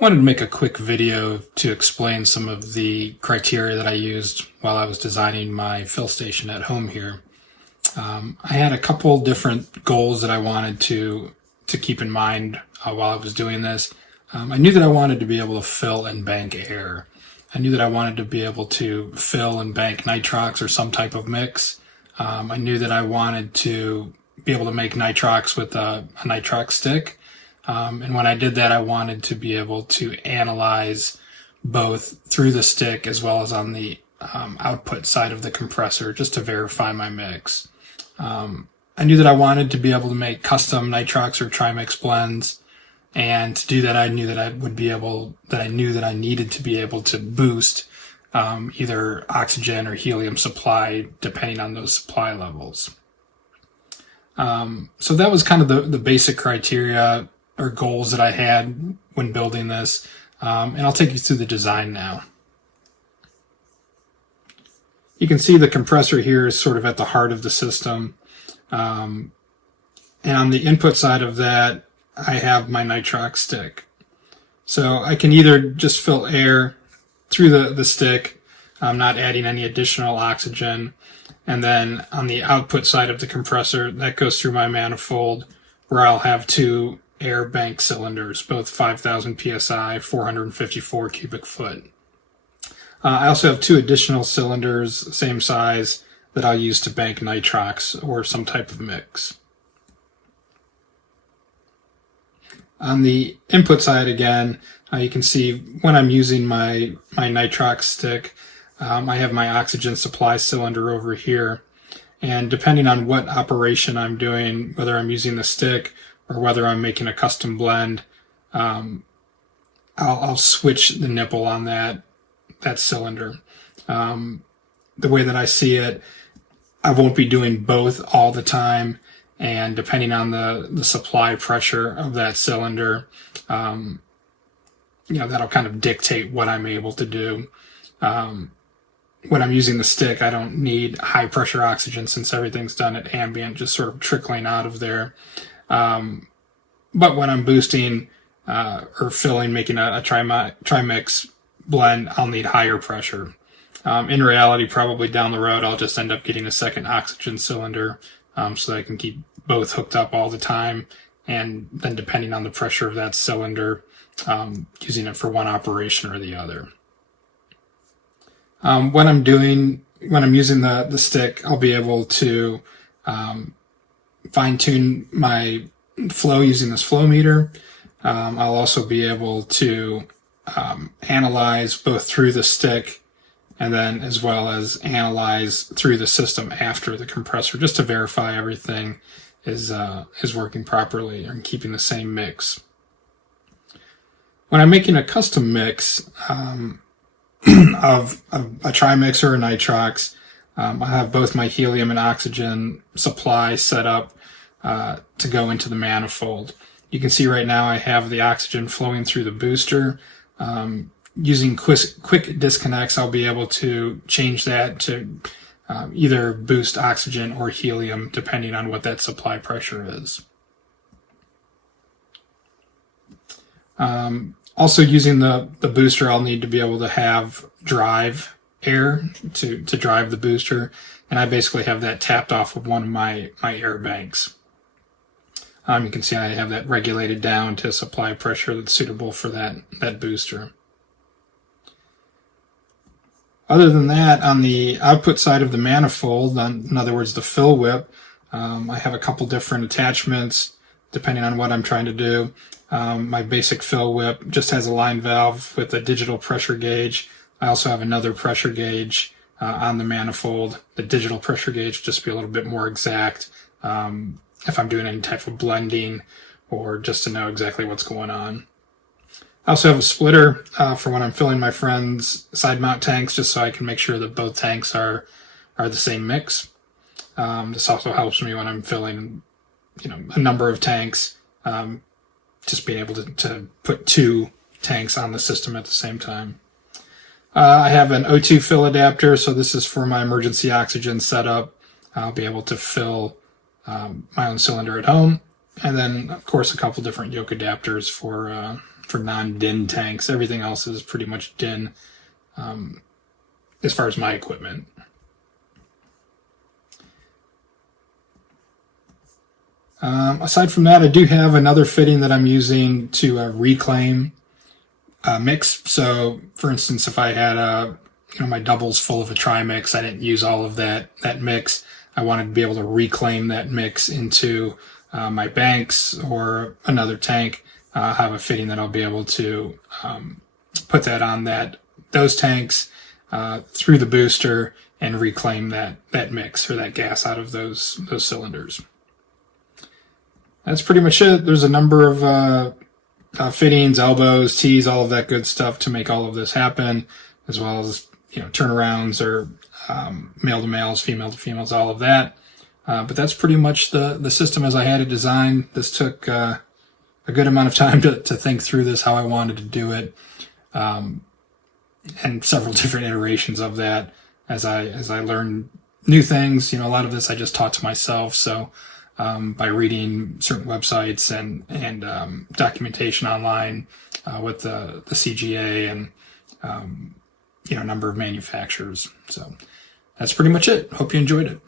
Wanted to make a quick video to explain some of the criteria that I used while I was designing my fill station at home here. I had a couple different goals that I wanted to keep in mind while I was doing this. I knew that I wanted to be able to fill and bank air. I knew that I wanted to be able to fill and bank nitrox or some type of mix. I knew that I wanted to be able to make nitrox with a nitrox stick. And when I did that, I wanted to be able to analyze both through the stick as well as on the output side of the compressor just to verify my mix. I knew that I wanted to be able to make custom nitrox or trimix blends. And to do that, I knew that I needed to be able to boost either oxygen or helium supply depending on those supply levels. So that was kind of the basic criteria or goals that I had when building this. And I'll take you through the design now. You can see the compressor here is sort of at the heart of the system. And on the input side of that, I have my nitrox stick. So I can either just fill air through the stick, not adding any additional oxygen. And then on the output side of the compressor, that goes through my manifold where I'll have two air bank cylinders, both 5,000 psi, 454 cubic foot. I also have two additional cylinders, same size, that I'll use to bank nitrox or some type of mix. On the input side again, you can see when I'm using my nitrox stick, I have my oxygen supply cylinder over here. And depending on what operation I'm doing, whether I'm using the stick or whether I'm making a custom blend, I'll switch the nipple on that cylinder. The way that I see it, I won't be doing both all the time. And depending on the supply pressure of that cylinder, that'll kind of dictate what I'm able to do. When I'm using the stick, I don't need high pressure oxygen since everything's done at ambient, just sort of trickling out of there. But when I'm boosting or filling, making a trimix blend, I'll need higher pressure. In reality, probably down the road, I'll just end up getting a second oxygen cylinder so that I can keep both hooked up all the time. And then depending on the pressure of that cylinder, using it for one operation or the other. When I'm using the stick, I'll be able to fine tune my flow using this flow meter. I'll also be able to analyze both through the stick and then as well as analyze through the system after the compressor just to verify everything is working properly and keeping the same mix. When I'm making a custom mix of a trimix or a nitrox, I have both my helium and oxygen supply set up to go into the manifold. You can see right now I have the oxygen flowing through the booster. Using quick disconnects, I'll be able to change that to either boost oxygen or helium, depending on what that supply pressure is. Also using the booster, I'll need to be able to have drive air to drive the booster. And I basically have that tapped off of one of my air banks. You can see I have that regulated down to supply pressure that's suitable for that booster. Other than that, on the output side of the manifold, in other words, the fill whip, I have a couple different attachments depending on what I'm trying to do. My basic fill whip just has a line valve with a digital pressure gauge. I also have another pressure gauge on the manifold. The digital pressure gauge just be a little bit more exact if I'm doing any type of blending or just to know exactly what's going on. I also have a splitter for when I'm filling my friend's side mount tanks, just so I can make sure that both tanks are the same mix. This also helps me when I'm filling, a number of tanks, just being able to put two tanks on the system at the same time. I have an O2 fill adapter, so this is for my emergency oxygen setup. I'll be able to fill my own cylinder at home And then, of course, a couple different yoke adapters for non-DIN tanks. Everything else is pretty much DIN as far as my equipment. Aside from that, I do have another fitting that I'm using to reclaim mix. So, for instance, if I had my doubles full of a trimix, I didn't use all of that mix. I wanted to be able to reclaim that mix into my banks or another tank. Have a fitting that I'll be able to put that on those tanks through the booster and reclaim that mix or that gas out of those cylinders. That's pretty much it. There's a number of fittings, elbows, tees, all of that good stuff to make all of this happen, as well as turnarounds or male to males, female to females, all of that. But that's pretty much the system as I had it designed. This took a good amount of time to think through this, how I wanted to do it, and several different iterations of that as I learned new things. A lot of this I just taught to myself. So by reading certain websites and documentation online with the CGA and a number of manufacturers. So that's pretty much it. Hope you enjoyed it.